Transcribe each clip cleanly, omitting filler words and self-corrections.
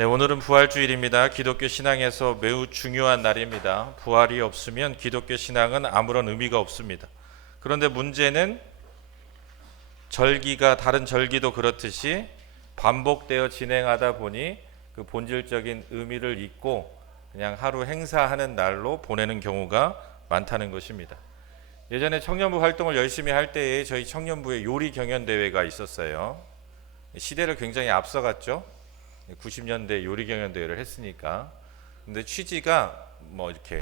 네, 오늘은 부활주일입니다. 기독교 신앙에서 매우 중요한 날입니다. 부활이 없으면 기독교 신앙은 아무런 의미가 없습니다. 그런데 문제는 절기가 다른 절기도 그렇듯이 반복되어 진행하다 보니 그 본질적인 의미를 잊고 그냥 하루 행사하는 날로 보내는 경우가 많다는 것입니다. 예전에 청년부 활동을 열심히 할 때에 저희 청년부에 요리 경연 대회가 있었어요. 시대를 굉장히 앞서갔죠. 90년대 요리 경연 대회를 했으니까. 근데 취지가 뭐 이렇게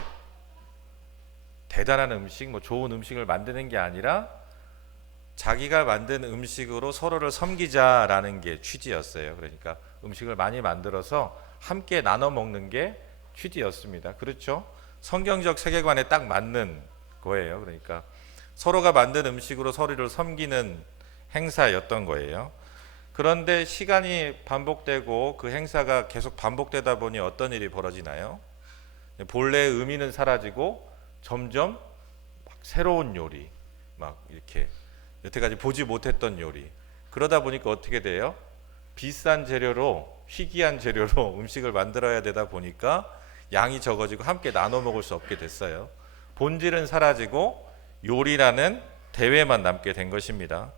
대단한 음식, 뭐 좋은 음식을 만드는 게 아니라 자기가 만든 음식으로 서로를 섬기자라는 게 취지였어요. 그러니까 음식을 많이 만들어서 함께 나눠 먹는 게 취지였습니다. 그렇죠? 성경적 세계관에 딱 맞는 거예요. 그러니까 서로가 만든 음식으로 서로를 섬기는 행사였던 거예요. 그런데 시간이 반복되고 그 행사가 계속 반복되다 보니 어떤 일이 벌어지나요? 본래의 의미는 사라지고 점점 막 새로운 요리, 막 이렇게 여태까지 보지 못했던 요리. 그러다 보니까 어떻게 돼요? 비싼 재료로, 희귀한 재료로 음식을 만들어야 되다 보니까 양이 적어지고 함께 나눠 먹을 수 없게 됐어요. 본질은 사라지고 요리라는 대회만 남게 된 것입니다.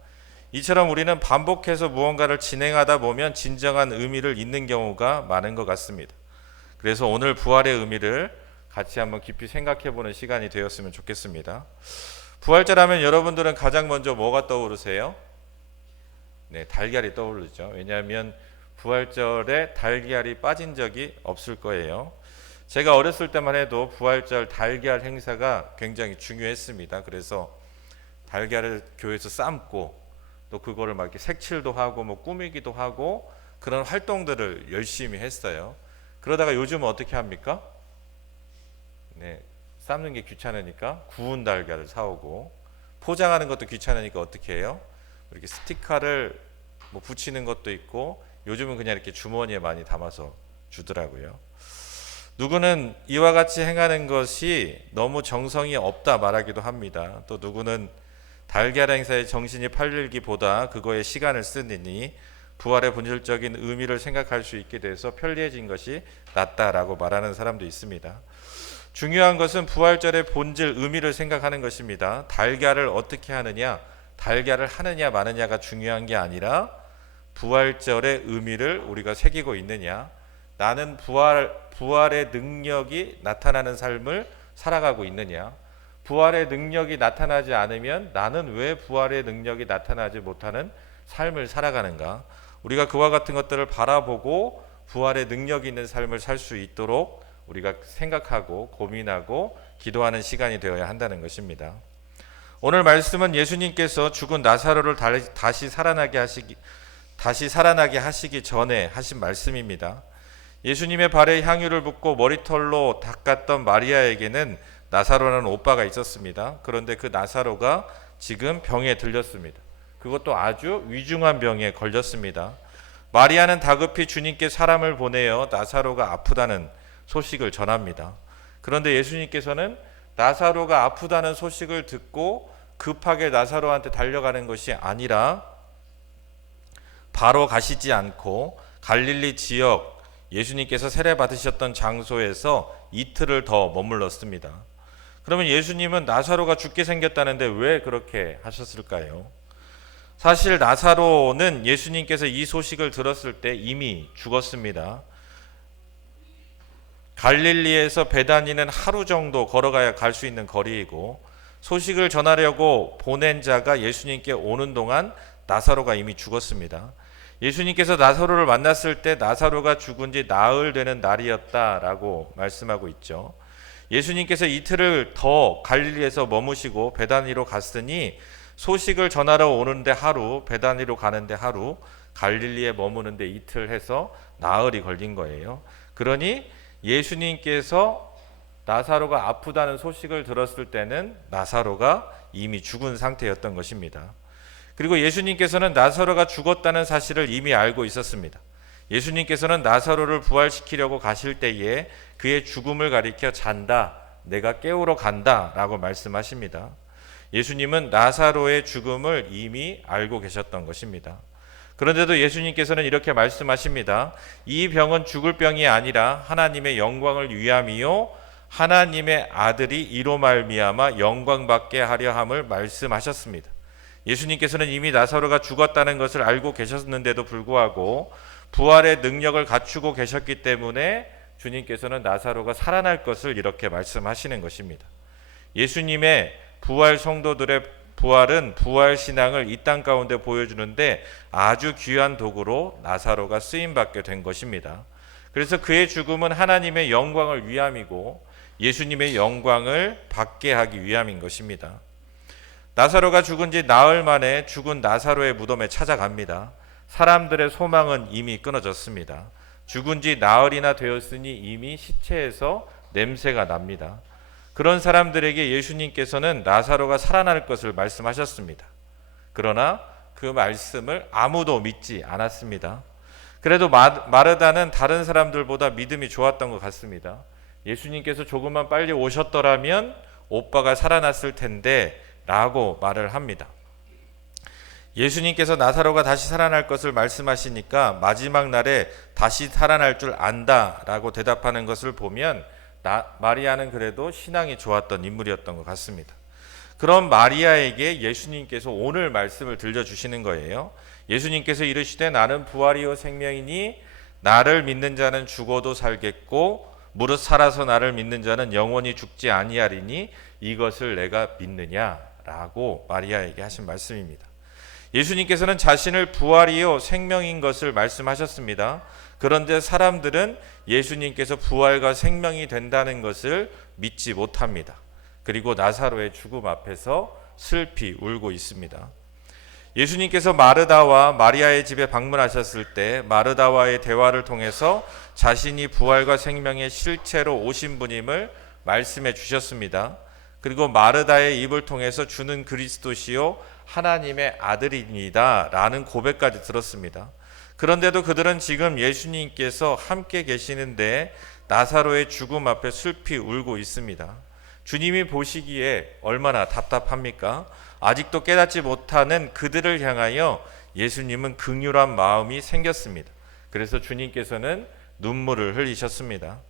이처럼 우리는 반복해서 무언가를 진행하다 보면 진정한 의미를 잊는 경우가 많은 것 같습니다. 그래서 오늘 부활의 의미를 같이 한번 깊이 생각해 보는 시간이 되었으면 좋겠습니다. 부활절하면 여러분들은 가장 먼저 뭐가 떠오르세요? 네, 달걀이 떠오르죠. 왜냐하면 부활절에 달걀이 빠진 적이 없을 거예요. 제가 어렸을 때만 해도 부활절 달걀 행사가 굉장히 중요했습니다. 그래서 달걀을 교회에서 삶고 또 그거를 막 이렇게 색칠도 하고 뭐 꾸미기도 하고 그런 활동들을 열심히 했어요. 그러다가 요즘은 어떻게 합니까? 네, 삶는 게 귀찮으니까 구운 달걀을 사오고 포장하는 것도 귀찮으니까 어떻게 해요? 이렇게 스티커를 뭐 붙이는 것도 있고 요즘은 그냥 이렇게 주머니에 많이 담아서 주더라고요. 누구는 이와 같이 행하는 것이 너무 정성이 없다 말하기도 합니다. 또 누구는 달걀 행사에 정신이 팔리기보다 그거에 시간을 쓰느니 부활의 본질적인 의미를 생각할 수 있게 돼서 편리해진 것이 낫다라고 말하는 사람도 있습니다. 중요한 것은 부활절의 본질 의미를 생각하는 것입니다. 달걀을 어떻게 하느냐, 달걀을 하느냐 마느냐가 중요한 게 아니라 부활절의 의미를 우리가 새기고 있느냐, 나는 부활의 능력이 나타나는 삶을 살아가고 있느냐, 부활의 능력이 나타나지 않으면 나는 왜 부활의 능력이 나타나지 못하는 삶을 살아가는가? 우리가 그와 같은 것들을 바라보고 부활의 능력이 있는 삶을 살 수 있도록 우리가 생각하고 고민하고 기도하는 시간이 되어야 한다는 것입니다. 오늘 말씀은 예수님께서 죽은 나사로를 다시 살아나게 하시기 전에 하신 말씀입니다. 예수님의 발에 향유를 붓고 머리털로 닦았던 마리아에게는 나사로라는 오빠가 있었습니다. 그런데 그 나사로가 지금 병에 들렸습니다. 그것도 아주 위중한 병에 걸렸습니다. 마리아는 다급히 주님께 사람을 보내어 나사로가 아프다는 소식을 전합니다. 그런데 예수님께서는 나사로가 아프다는 소식을 듣고 급하게 나사로한테 달려가는 것이 아니라 바로 가시지 않고 갈릴리 지역 예수님께서 세례 받으셨던 장소에서 이틀을 더 머물렀습니다. 그러면 예수님은 나사로가 죽게 생겼다는데 왜 그렇게 하셨을까요? 사실 나사로는 예수님께서 이 소식을 들었을 때 이미 죽었습니다. 갈릴리에서 베다니는 하루 정도 걸어가야 갈 수 있는 거리이고 소식을 전하려고 보낸 자가 예수님께 오는 동안 나사로가 이미 죽었습니다. 예수님께서 나사로를 만났을 때 나사로가 죽은 지 나흘 되는 날이었다라고 말씀하고 있죠. 예수님께서 이틀을 더 갈릴리에서 머무시고 베다니로 갔으니 소식을 전하러 오는데 하루, 베다니로 가는데 하루, 갈릴리에 머무는데 이틀 해서 나흘이 걸린 거예요. 그러니 예수님께서 나사로가 아프다는 소식을 들었을 때는 나사로가 이미 죽은 상태였던 것입니다. 그리고 예수님께서는 나사로가 죽었다는 사실을 이미 알고 있었습니다. 예수님께서는 나사로를 부활시키려고 가실 때에 그의 죽음을 가리켜 잔다, 내가 깨우러 간다 라고 말씀하십니다. 예수님은 나사로의 죽음을 이미 알고 계셨던 것입니다. 그런데도 예수님께서는 이렇게 말씀하십니다. 이 병은 죽을 병이 아니라 하나님의 영광을 위함이요 하나님의 아들이 이로 말미암아 영광받게 하려 함을 말씀하셨습니다. 예수님께서는 이미 나사로가 죽었다는 것을 알고 계셨는데도 불구하고 부활의 능력을 갖추고 계셨기 때문에 주님께서는 나사로가 살아날 것을 이렇게 말씀하시는 것입니다. 예수님의 부활 성도들의 부활은 부활 신앙을 이 땅 가운데 보여주는데 아주 귀한 도구로 나사로가 쓰임받게 된 것입니다. 그래서 그의 죽음은 하나님의 영광을 위함이고 예수님의 영광을 받게 하기 위함인 것입니다. 나사로가 죽은 지 나흘 만에 죽은 나사로의 무덤에 찾아갑니다. 사람들의 소망은 이미 끊어졌습니다. 죽은 지 나흘이나 되었으니 이미 시체에서 냄새가 납니다. 그런 사람들에게 예수님께서는 나사로가 살아날 것을 말씀하셨습니다. 그러나 그 말씀을 아무도 믿지 않았습니다. 그래도 마르다는 다른 사람들보다 믿음이 좋았던 것 같습니다. 예수님께서 조금만 빨리 오셨더라면 오빠가 살아났을 텐데 라고 말을 합니다. 예수님께서 나사로가 다시 살아날 것을 말씀하시니까 마지막 날에 다시 살아날 줄 안다 라고 대답하는 것을 보면 마리아는 그래도 신앙이 좋았던 인물이었던 것 같습니다. 그런 마리아에게 예수님께서 오늘 말씀을 들려주시는 거예요. 예수님께서 이르시되 나는 부활이요 생명이니 나를 믿는 자는 죽어도 살겠고 무릇 살아서 나를 믿는 자는 영원히 죽지 아니하리니 이것을 내가 믿느냐라고 마리아에게 하신 말씀입니다. 예수님께서는 자신을 부활이요 생명인 것을 말씀하셨습니다. 그런데 사람들은 예수님께서 부활과 생명이 된다는 것을 믿지 못합니다. 그리고 나사로의 죽음 앞에서 슬피 울고 있습니다. 예수님께서 마르다와 마리아의 집에 방문하셨을 때 마르다와의 대화를 통해서 자신이 부활과 생명의 실체로 오신 분임을 말씀해 주셨습니다. 그리고 마르다의 입을 통해서 주는 그리스도시요 하나님의 아들입니다 라는 고백까지 들었습니다. 그런데도 그들은 지금 예수님께서 함께 계시는데 나사로의 죽음 앞에 슬피 울고 있습니다. 주님이 보시기에 얼마나 답답합니까? 아직도 깨닫지 못하는 그들을 향하여 예수님은 긍휼한 마음이 생겼습니다. 그래서 주님께서는 눈물을 흘리셨습니다.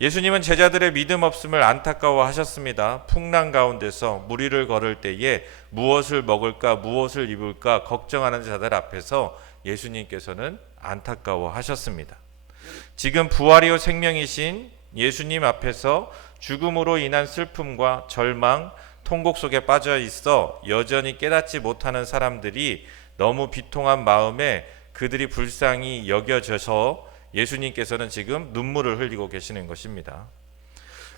예수님은 제자들의 믿음 없음을 안타까워하셨습니다. 풍랑 가운데서 무리를 걸을 때에 무엇을 먹을까 무엇을 입을까 걱정하는 자들 앞에서 예수님께서는 안타까워하셨습니다. 지금 부활이요 생명이신 예수님 앞에서 죽음으로 인한 슬픔과 절망, 통곡 속에 빠져 있어 여전히 깨닫지 못하는 사람들이 너무 비통한 마음에 그들이 불쌍히 여겨져서 예수님께서는 지금 눈물을 흘리고 계시는 것입니다.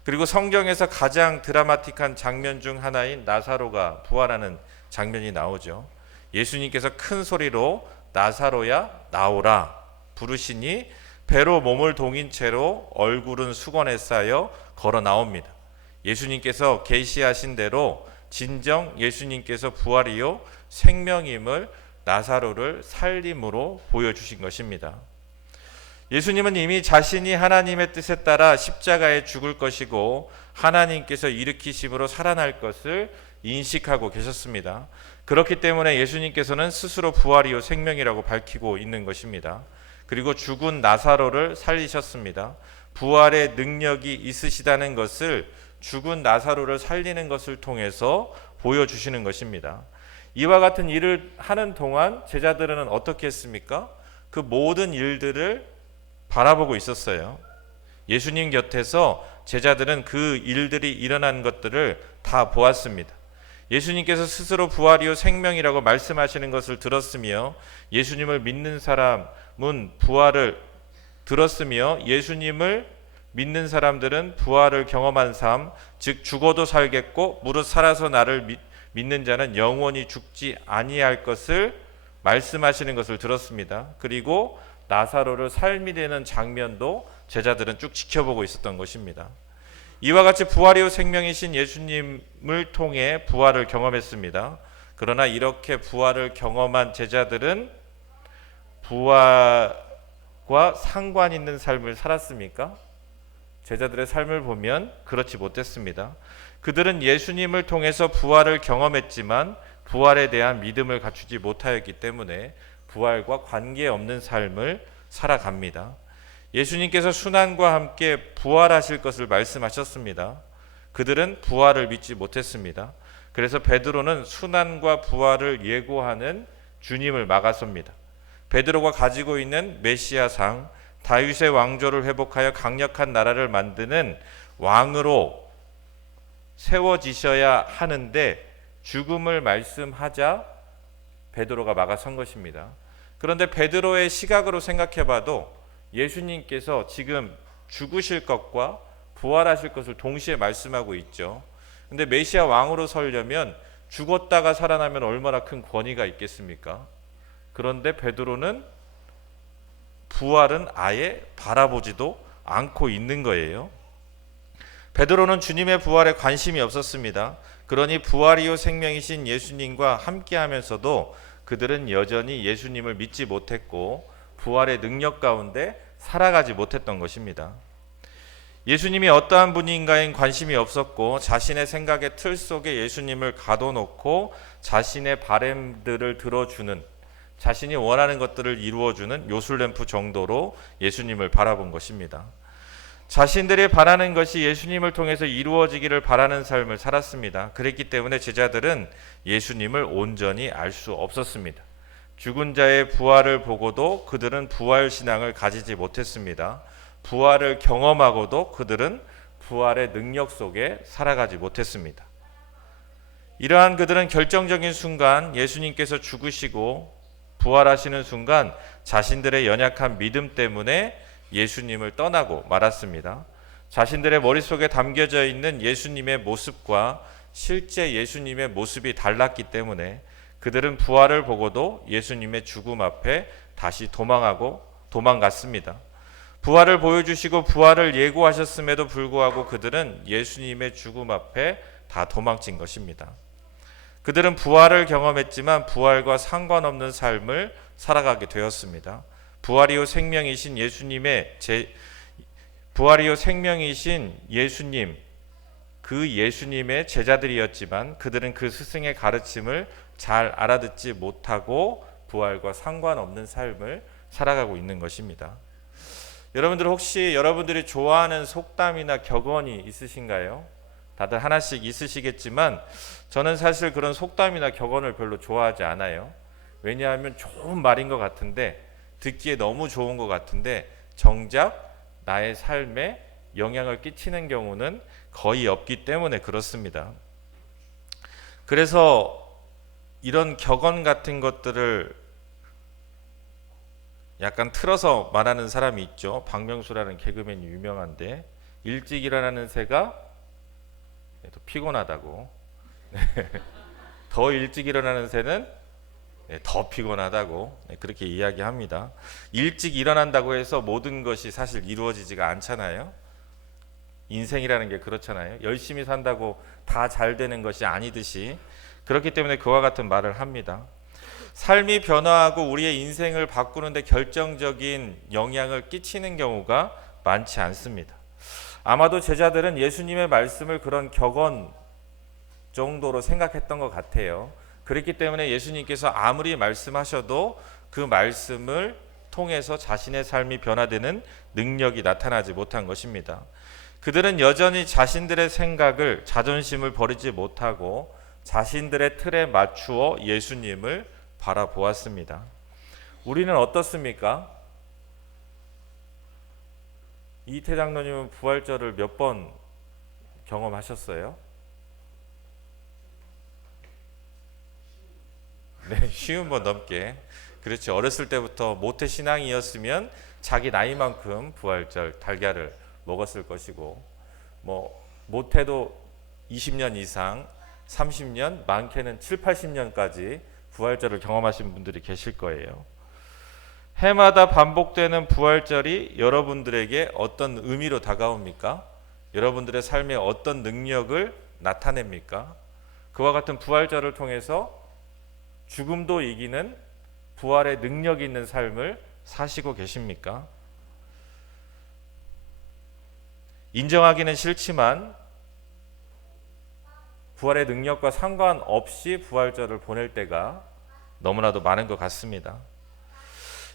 그리고 성경에서 가장 드라마틱한 장면 중 하나인 나사로가 부활하는 장면이 나오죠. 예수님께서 큰 소리로 나사로야 나오라 부르시니 배로 몸을 동인 채로 얼굴은 수건에 쌓여 걸어 나옵니다. 예수님께서 계시하신 대로 진정 예수님께서 부활이요 생명임을 나사로를 살림으로 보여주신 것입니다. 예수님은 이미 자신이 하나님의 뜻에 따라 십자가에 죽을 것이고 하나님께서 일으키심으로 살아날 것을 인식하고 계셨습니다. 그렇기 때문에 예수님께서는 스스로 부활이요 생명이라고 밝히고 있는 것입니다. 그리고 죽은 나사로를 살리셨습니다. 부활의 능력이 있으시다는 것을 죽은 나사로를 살리는 것을 통해서 보여주시는 것입니다. 이와 같은 일을 하는 동안 제자들은 어떻게 했습니까? 그 모든 일들을 바라보고 있었어요. 예수님 곁에서 제자들은 그 일들이 일어난 것들을 다 보았습니다. 예수님께서 스스로 부활이요 생명이라고 말씀하시는 것을 들었으며 예수님을 믿는 사람은 부활을 들었으며 예수님을 믿는 사람들은 부활을 경험한 삶, 즉 죽어도 살겠고 무릇 살아서 나를 믿는 자는 영원히 죽지 아니할 것을 말씀하시는 것을 들었습니다. 그리고 나사로를 삶이 되는 장면도 제자들은 쭉 지켜보고 있었던 것입니다. 이와 같이 부활이요 생명이신 예수님을 통해 부활을 경험했습니다. 그러나 이렇게 부활을 경험한 제자들은 부활과 상관 있는 삶을 살았습니까? 제자들의 삶을 보면 그렇지 못했습니다. 그들은 예수님을 통해서 부활을 경험했지만 부활에 대한 믿음을 갖추지 못하였기 때문에 부활과 관계없는 삶을 살아갑니다. 예수님께서 순환과 함께 부활하실 것을 말씀하셨습니다. 그들은 부활을 믿지 못했습니다. 그래서 베드로는 순환과 부활을 예고하는 주님을 막아섭니다. 베드로가 가지고 있는 메시아상, 다윗의 왕조를 회복하여 강력한 나라를 만드는 왕으로 세워지셔야 하는데 죽음을 말씀하자 베드로가 막아선 것입니다. 그런데 베드로의 시각으로 생각해봐도 예수님께서 지금 죽으실 것과 부활하실 것을 동시에 말씀하고 있죠. 근데 메시아 왕으로 서려면 죽었다가 살아나면 얼마나 큰 권위가 있겠습니까? 그런데 베드로는 부활은 아예 바라보지도 않고 있는 거예요. 베드로는 주님의 부활에 관심이 없었습니다. 그러니 부활이요 생명이신 예수님과 함께하면서도 그들은 여전히 예수님을 믿지 못했고 부활의 능력 가운데 살아가지 못했던 것입니다. 예수님이 어떠한 분인가엔 관심이 없었고 자신의 생각의 틀 속에 예수님을 가둬놓고 자신의 바램들을 들어주는, 자신이 원하는 것들을 이루어주는 요술램프 정도로 예수님을 바라본 것입니다. 자신들이 바라는 것이 예수님을 통해서 이루어지기를 바라는 삶을 살았습니다. 그랬기 때문에 제자들은 예수님을 온전히 알 수 없었습니다. 죽은 자의 부활을 보고도 그들은 부활 신앙을 가지지 못했습니다. 부활을 경험하고도 그들은 부활의 능력 속에 살아가지 못했습니다. 이러한 그들은 결정적인 순간 예수님께서 죽으시고 부활하시는 순간 자신들의 연약한 믿음 때문에 예수님을 떠나고 말았습니다. 자신들의 머릿속에 담겨져 있는 예수님의 모습과 실제 예수님의 모습이 달랐기 때문에 그들은 부활을 보고도 예수님의 죽음 앞에 다시 도망갔습니다. 부활을 보여주시고 부활을 예고하셨음에도 불구하고 그들은 예수님의 죽음 앞에 다 도망친 것입니다. 그들은 부활을 경험했지만 부활과 상관없는 삶을 살아가게 되었습니다. 부활이요 생명이신 예수님, 그 예수님의 제자들이었지만 그들은 그 스승의 가르침을 잘 알아듣지 못하고 부활과 상관없는 삶을 살아가고 있는 것입니다. 여러분들 혹시 여러분들이 좋아하는 속담이나 격언이 있으신가요? 다들 하나씩 있으시겠지만 저는 사실 그런 속담이나 격언을 별로 좋아하지 않아요. 왜냐하면 좋은 말인 것 같은데, 듣기에 너무 좋은 것 같은데 정작 나의 삶에 영향을 끼치는 경우는 거의 없기 때문에 그렇습니다. 그래서 이런 격언 같은 것들을 약간 틀어서 말하는 사람이 있죠. 박명수라는 개그맨이 유명한데, 일찍 일어나는 새가 더 피곤하다고, 더 일찍 일어나는 새는 더 피곤하다고, 그렇게 이야기합니다. 일찍 일어난다고 해서 모든 것이 사실 이루어지지가 않잖아요. 인생이라는 게 그렇잖아요. 열심히 산다고 다 잘 되는 것이 아니듯이, 그렇기 때문에 그와 같은 말을 합니다. 삶이 변화하고 우리의 인생을 바꾸는데 결정적인 영향을 끼치는 경우가 많지 않습니다. 아마도 제자들은 예수님의 말씀을 그런 격언 정도로 생각했던 것 같아요. 그렇기 때문에 예수님께서 아무리 말씀하셔도 그 말씀을 통해서 자신의 삶이 변화되는 능력이 나타나지 못한 것입니다. 그들은 여전히 자신들의 생각을, 자존심을 버리지 못하고 자신들의 틀에 맞추어 예수님을 바라보았습니다. 우리는 어떻습니까? 이태 장로님은 부활절을 몇 번 경험하셨어요? 네, 50번 넘게. 그렇죠. 어렸을 때부터 모태 신앙이었으면 자기 나이만큼 부활절 달걀을 먹었을 것이고, 못해도 20년 이상, 30년, 많게는 7, 80년까지 부활절을 경험하신 분들이 계실 거예요. 해마다 반복되는 부활절이 여러분들에게 어떤 의미로 다가옵니까? 여러분들의 삶에 어떤 능력을 나타냅니까? 그와 같은 부활절을 통해서 죽음도 이기는 부활의 능력이 있는 삶을 사시고 계십니까? 인정하기는 싫지만 부활의 능력과 상관없이 부활절을 보낼 때가 너무나도 많은 것 같습니다.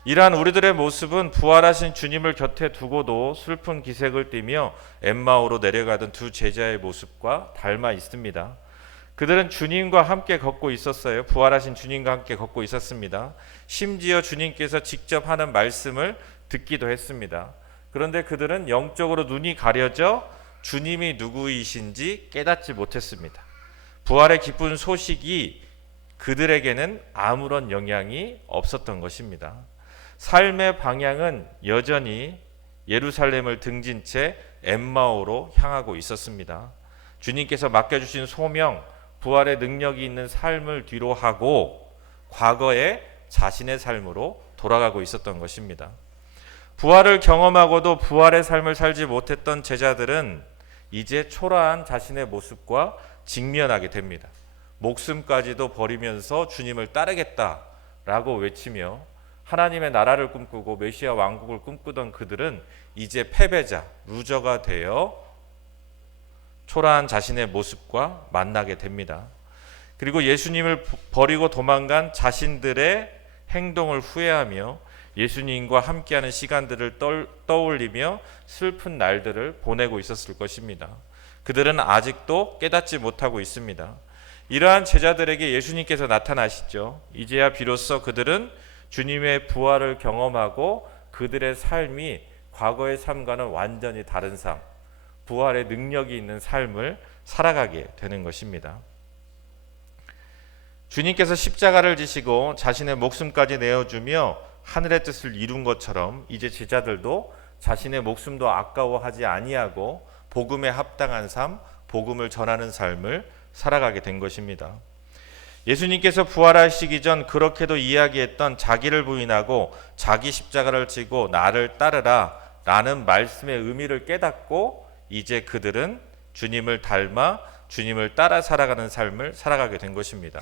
이러한 우리들의 모습은 부활하신 주님을 곁에 두고도 슬픈 기색을 띠며 엠마오로 내려가던 두 제자의 모습과 닮아 있습니다. 그들은 주님과 함께 걷고 있었어요. 부활하신 주님과 함께 걷고 있었습니다. 심지어 주님께서 직접 하는 말씀을 듣기도 했습니다. 그런데 그들은 영적으로 눈이 가려져 주님이 누구이신지 깨닫지 못했습니다. 부활의 기쁜 소식이 그들에게는 아무런 영향이 없었던 것입니다. 삶의 방향은 여전히 예루살렘을 등진 채 엠마오로 향하고 있었습니다. 주님께서 맡겨주신 소명, 부활의 능력이 있는 삶을 뒤로 하고 과거의 자신의 삶으로 돌아가고 있었던 것입니다. 부활을 경험하고도 부활의 삶을 살지 못했던 제자들은 이제 초라한 자신의 모습과 직면하게 됩니다. 목숨까지도 버리면서 주님을 따르겠다라고 외치며 하나님의 나라를 꿈꾸고 메시아 왕국을 꿈꾸던 그들은 이제 패배자, 루저가 되어 초라한 자신의 모습과 만나게 됩니다. 그리고 예수님을 버리고 도망간 자신들의 행동을 후회하며 예수님과 함께하는 시간들을 떠올리며 슬픈 날들을 보내고 있었을 것입니다. 그들은 아직도 깨닫지 못하고 있습니다. 이러한 제자들에게 예수님께서 나타나시죠. 이제야 비로소 그들은 주님의 부활을 경험하고 그들의 삶이 과거의 삶과는 완전히 다른 삶, 부활의 능력이 있는 삶을 살아가게 되는 것입니다. 주님께서 십자가를 지시고 자신의 목숨까지 내어주며 하늘의 뜻을 이룬 것처럼 이제 제자들도 자신의 목숨도 아까워하지 아니하고 복음에 합당한 삶, 복음을 전하는 삶을 살아가게 된 것입니다. 예수님께서 부활하시기 전 그렇게도 이야기했던 자기를 부인하고 자기 십자가를 지고 나를 따르라 라는 말씀의 의미를 깨닫고 이제 그들은 주님을 닮아 주님을 따라 살아가는 삶을 살아가게 된 것입니다.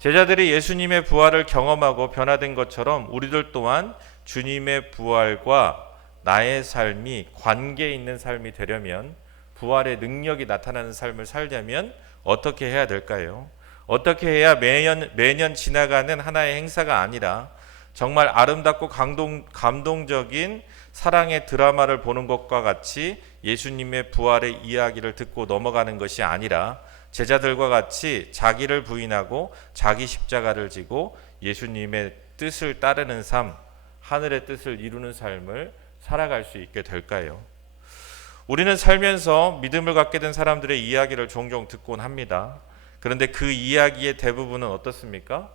제자들이 예수님의 부활을 경험하고 변화된 것처럼 우리들 또한 주님의 부활과 나의 삶이 관계 있는 삶이 되려면, 부활의 능력이 나타나는 삶을 살려면 어떻게 해야 될까요? 어떻게 해야 매년 지나가는 하나의 행사가 아니라 정말 아름답고 감동적인 사랑의 드라마를 보는 것과 같이 예수님의 부활의 이야기를 듣고 넘어가는 것이 아니라 제자들과 같이 자기를 부인하고 자기 십자가를 지고 예수님의 뜻을 따르는 삶, 하늘의 뜻을 이루는 삶을 살아갈 수 있게 될까요? 우리는 살면서 믿음을 갖게 된 사람들의 이야기를 종종 듣곤 합니다. 그런데 그 이야기의 대부분은 어떻습니까?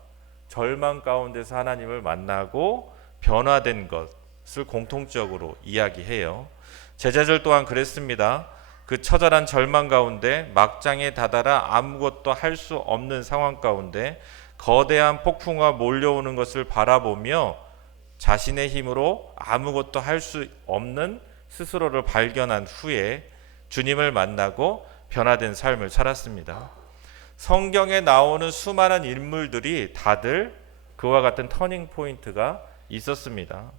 절망 가운데서 하나님을 만나고 변화된 것을 공통적으로 이야기해요. 제자들 또한 그랬습니다. 그 처절한 절망 가운데 막장에 다다라 아무것도 할 수 없는 상황 가운데 거대한 폭풍과 몰려오는 것을 바라보며 자신의 힘으로 아무것도 할 수 없는 스스로를 발견한 후에 주님을 만나고 변화된 삶을 살았습니다. 성경에 나오는 수많은 인물들이 다들 그와 같은 터닝 포인트가 있었습니다.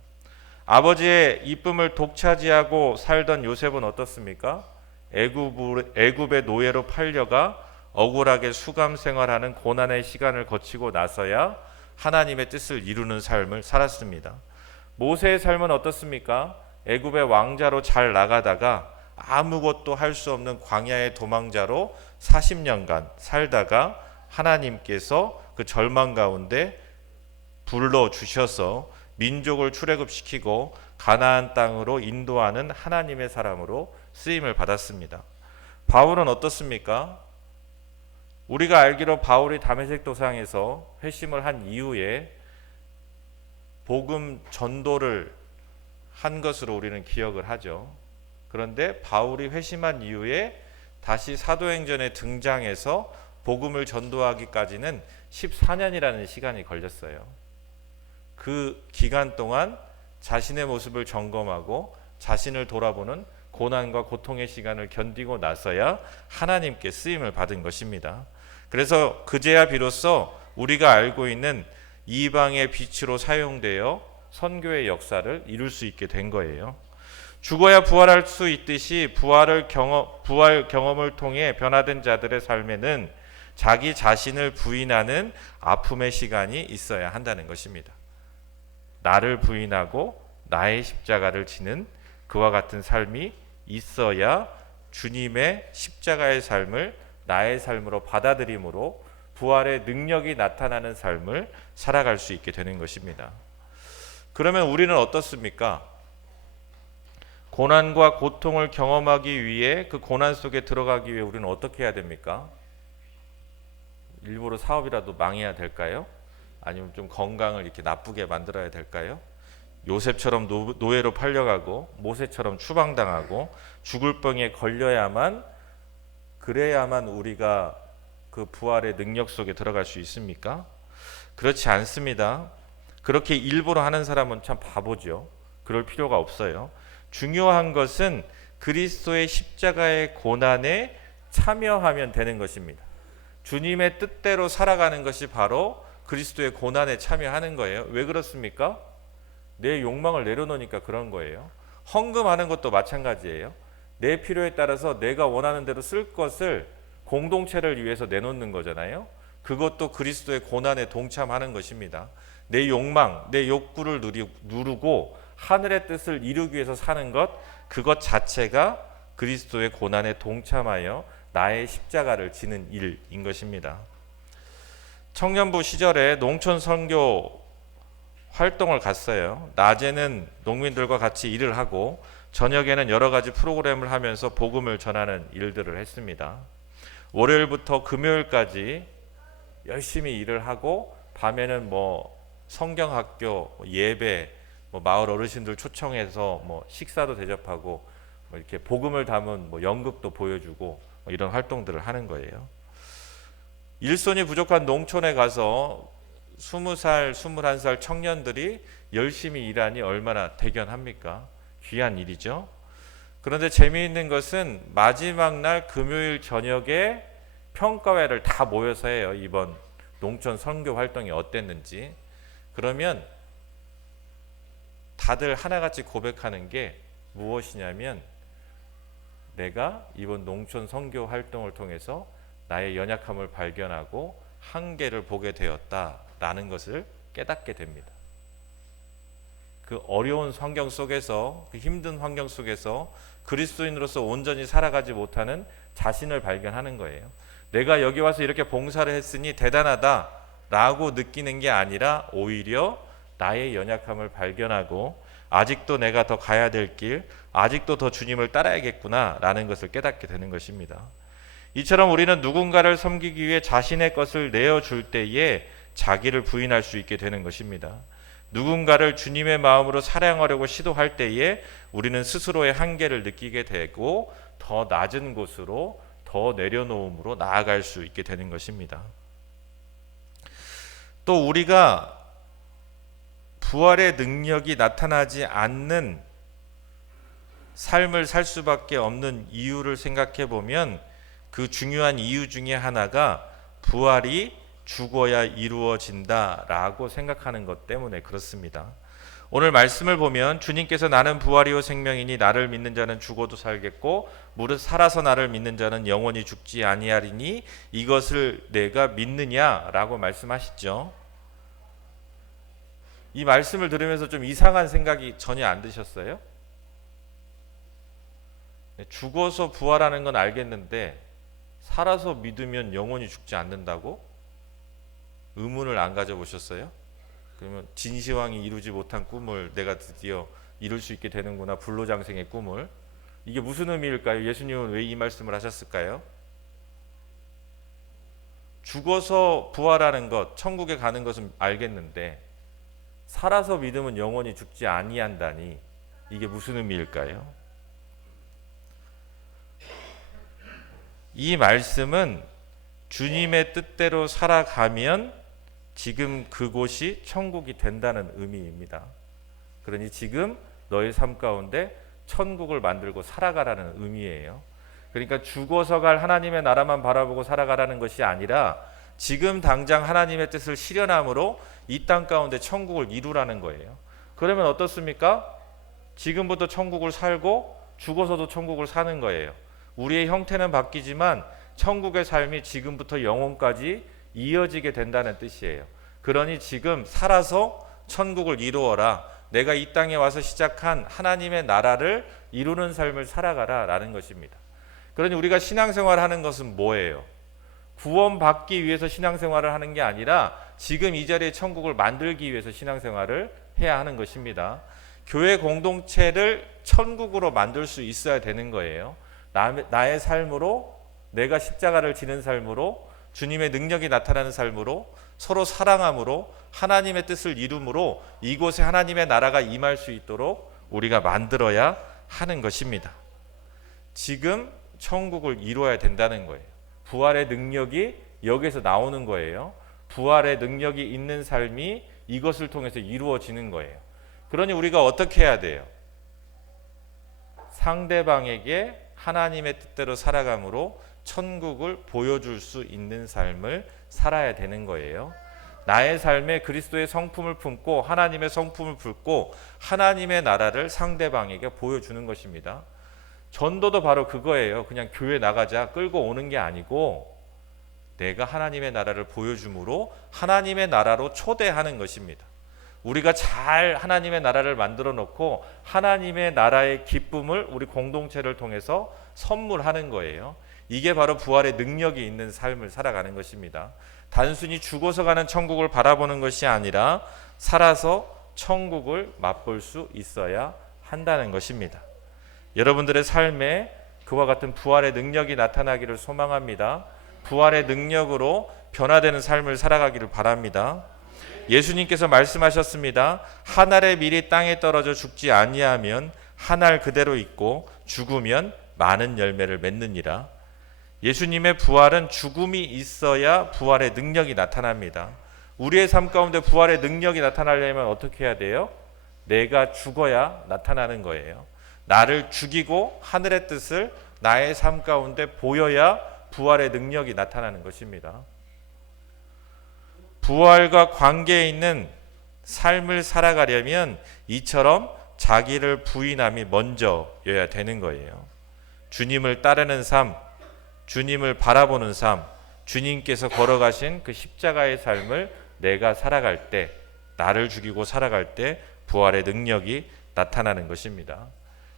아버지의 이쁨을 독차지하고 살던 요셉은 어떻습니까? 애굽의 노예로 팔려가 억울하게 수감 생활하는 고난의 시간을 거치고 나서야 하나님의 뜻을 이루는 삶을 살았습니다. 모세의 삶은 어떻습니까? 애굽의 왕자로 잘 나가다가 아무것도 할 수 없는 광야의 도망자로 40년간 살다가 하나님께서 그 절망 가운데 불러주셔서 민족을 출애굽시키고 가나안 땅으로 인도하는 하나님의 사람으로 쓰임을 받았습니다. 바울은 어떻습니까? 우리가 알기로 바울이 다메섹 도상에서 회심을 한 이후에 복음 전도를 한 것으로 우리는 기억을 하죠. 그런데 바울이 회심한 이후에 다시 사도행전에 등장해서 복음을 전도하기까지는 14년이라는 시간이 걸렸어요. 그 기간 동안 자신의 모습을 점검하고 자신을 돌아보는 고난과 고통의 시간을 견디고 나서야 하나님께 쓰임을 받은 것입니다. 그래서 그제야 비로소 우리가 알고 있는 이방의 빛으로 사용되어 선교의 역사를 이룰 수 있게 된 거예요. 죽어야 부활할 수 있듯이 부활 경험을 통해 변화된 자들의 삶에는 자기 자신을 부인하는 아픔의 시간이 있어야 한다는 것입니다. 나를 부인하고 나의 십자가를 지는 그와 같은 삶이 있어야 주님의 십자가의 삶을 나의 삶으로 받아들임으로 부활의 능력이 나타나는 삶을 살아갈 수 있게 되는 것입니다. 그러면 우리는 어떻습니까? 고난과 고통을 경험하기 위해, 그 고난 속에 들어가기 위해 우리는 어떻게 해야 됩니까? 일부러 사업이라도 망해야 될까요? 아니면 좀 건강을 이렇게 나쁘게 만들어야 될까요? 요셉처럼 노예로 팔려가고 모세처럼 추방당하고 죽을 병에 걸려야만, 그래야만 우리가 그 부활의 능력 속에 들어갈 수 있습니까? 그렇지 않습니다. 그렇게 일부러 하는 사람은 참 바보죠. 그럴 필요가 없어요. 중요한 것은 그리스도의 십자가의 고난에 참여하면 되는 것입니다. 주님의 뜻대로 살아가는 것이 바로 그리스도의 고난에 참여하는 거예요. 왜 그렇습니까? 내 욕망을 내려놓으니까 그런 거예요. 헌금하는 것도 마찬가지예요. 내 필요에 따라서 내가 원하는 대로 쓸 것을 공동체를 위해서 내놓는 거잖아요. 그것도 그리스도의 고난에 동참하는 것입니다. 내 욕망, 내 욕구를 누르고 하늘의 뜻을 이루기 위해서 사는 것, 그것 자체가 그리스도의 고난에 동참하여 나의 십자가를 지는 일인 것입니다. 청년부 시절에 농촌 선교 활동을 갔어요. 낮에는 농민들과 같이 일을 하고 저녁에는 여러 가지 프로그램을 하면서 복음을 전하는 일들을 했습니다. 월요일부터 금요일까지 열심히 일을 하고 밤에는 성경학교, 예배, 마을 어르신들 초청해서 식사도 대접하고 이렇게 복음을 담은 연극도 보여주고 이런 활동들을 하는 거예요. 일손이 부족한 농촌에 가서 20살, 21살 청년들이 열심히 일하니 얼마나 대견합니까? 귀한 일이죠. 그런데 재미있는 것은 마지막 날 금요일 저녁에 평가회를 다 모여서 해요. 이번 농촌 선교 활동이 어땠는지. 그러면 다들 하나같이 고백하는 게 무엇이냐면, 내가 이번 농촌 선교 활동을 통해서 나의 연약함을 발견하고 한계를 보게 되었다라는 것을 깨닫게 됩니다. 그 어려운 환경 속에서, 그 힘든 환경 속에서 그리스도인으로서 온전히 살아가지 못하는 자신을 발견하는 거예요. 내가 여기 와서 이렇게 봉사를 했으니 대단하다라고 느끼는 게 아니라 오히려 나의 연약함을 발견하고 아직도 내가 더 가야 될 길, 아직도 더 주님을 따라야겠구나라는 것을 깨닫게 되는 것입니다. 이처럼 우리는 누군가를 섬기기 위해 자신의 것을 내어줄 때에 자기를 부인할 수 있게 되는 것입니다. 누군가를 주님의 마음으로 사랑하려고 시도할 때에 우리는 스스로의 한계를 느끼게 되고 더 낮은 곳으로, 더 내려놓음으로 나아갈 수 있게 되는 것입니다. 또 우리가 부활의 능력이 나타나지 않는 삶을 살 수밖에 없는 이유를 생각해 보면, 그 중요한 이유 중에 하나가 부활이 죽어야 이루어진다라고 생각하는 것 때문에 그렇습니다. 오늘 말씀을 보면 주님께서 나는 부활이요 생명이니 나를 믿는 자는 죽어도 살겠고 무릇 살아서 나를 믿는 자는 영원히 죽지 아니하리니 이것을 내가 믿느냐라고 말씀하시죠. 이 말씀을 들으면서 좀 이상한 생각이 전혀 안 드셨어요? 죽어서 부활하는 건 알겠는데 살아서 믿으면 영원히 죽지 않는다고? 의문을 안 가져보셨어요? 그러면 진시황이 이루지 못한 꿈을 내가 드디어 이룰 수 있게 되는구나, 불로장생의 꿈을. 이게 무슨 의미일까요? 예수님은 왜 이 말씀을 하셨을까요? 죽어서 부활하는 것, 천국에 가는 것은 알겠는데 살아서 믿으면 영원히 죽지 아니한다니, 이게 무슨 의미일까요? 이 말씀은 주님의 뜻대로 살아가면 지금 그곳이 천국이 된다는 의미입니다. 그러니 지금 너의 삶 가운데 천국을 만들고 살아가라는 의미예요. 그러니까 죽어서 갈 하나님의 나라만 바라보고 살아가라는 것이 아니라 지금 당장 하나님의 뜻을 실현함으로 이 땅 가운데 천국을 이루라는 거예요. 그러면 어떻습니까? 지금부터 천국을 살고 죽어서도 천국을 사는 거예요. 우리의 형태는 바뀌지만 천국의 삶이 지금부터 영원까지 이어지게 된다는 뜻이에요. 그러니 지금 살아서 천국을 이루어라. 내가 이 땅에 와서 시작한 하나님의 나라를 이루는 삶을 살아가라 라는 것입니다. 그러니 우리가 신앙생활을 하는 것은 뭐예요? 구원받기 위해서 신앙생활을 하는 게 아니라 지금 이 자리에 천국을 만들기 위해서 신앙생활을 해야 하는 것입니다. 교회 공동체를 천국으로 만들 수 있어야 되는 거예요. 나의 삶으로, 내가 십자가를 지는 삶으로, 주님의 능력이 나타나는 삶으로, 서로 사랑함으로, 하나님의 뜻을 이룸으로 이곳에 하나님의 나라가 임할 수 있도록 우리가 만들어야 하는 것입니다. 지금 천국을 이루어야 된다는 거예요. 부활의 능력이 여기서 나오는 거예요. 부활의 능력이 있는 삶이 이것을 통해서 이루어지는 거예요. 그러니 우리가 어떻게 해야 돼요? 상대방에게 하나님의 뜻대로 살아감으로 천국을 보여줄 수 있는 삶을 살아야 되는 거예요. 나의 삶에 그리스도의 성품을 품고 하나님의 성품을 품고 하나님의 나라를 상대방에게 보여주는 것입니다. 전도도 바로 그거예요. 그냥 교회 나가자 끌고 오는 게 아니고 내가 하나님의 나라를 보여줌으로 하나님의 나라로 초대하는 것입니다. 우리가 잘 하나님의 나라를 만들어 놓고 하나님의 나라의 기쁨을 우리 공동체를 통해서 선물하는 거예요. 이게 바로 부활의 능력이 있는 삶을 살아가는 것입니다. 단순히 죽어서 가는 천국을 바라보는 것이 아니라 살아서 천국을 맛볼 수 있어야 한다는 것입니다. 여러분들의 삶에 그와 같은 부활의 능력이 나타나기를 소망합니다. 부활의 능력으로 변화되는 삶을 살아가기를 바랍니다. 예수님께서 말씀하셨습니다. 한 알의 밀이 땅에 떨어져 죽지 아니하면 한 알 그대로 있고 죽으면 많은 열매를 맺느니라. 예수님의 부활은 죽음이 있어야 부활의 능력이 나타납니다. 우리의 삶 가운데 부활의 능력이 나타나려면 어떻게 해야 돼요? 내가 죽어야 나타나는 거예요. 나를 죽이고 하늘의 뜻을 나의 삶 가운데 보여야 부활의 능력이 나타나는 것입니다. 부활과 관계에 있는 삶을 살아가려면 이처럼 자기를 부인함이 먼저여야 되는 거예요. 주님을 따르는 삶, 주님을 바라보는 삶, 주님께서 걸어가신 그 십자가의 삶을 내가 살아갈 때, 나를 죽이고 살아갈 때 부활의 능력이 나타나는 것입니다.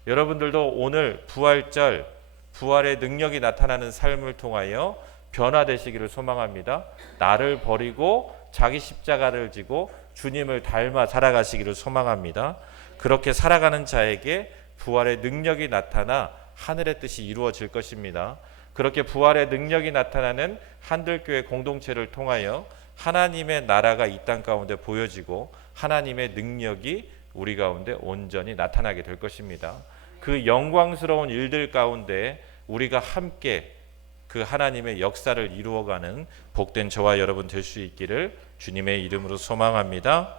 여러분들도 오늘 부활절, 부활의 능력이 나타나는 삶을 통하여 변화되시기를 소망합니다. 나를 버리고 자기 십자가를 지고 주님을 닮아 살아가시기를 소망합니다. 그렇게 살아가는 자에게 부활의 능력이 나타나 하늘의 뜻이 이루어질 것입니다. 그렇게 부활의 능력이 나타나는 한들교회 공동체를 통하여 하나님의 나라가 이 땅 가운데 보여지고 하나님의 능력이 우리 가운데 온전히 나타나게 될 것입니다. 그 영광스러운 일들 가운데 우리가 함께 그 하나님의 역사를 이루어가는 복된 저와 여러분 될 수 있기를 주님의 이름으로 소망합니다.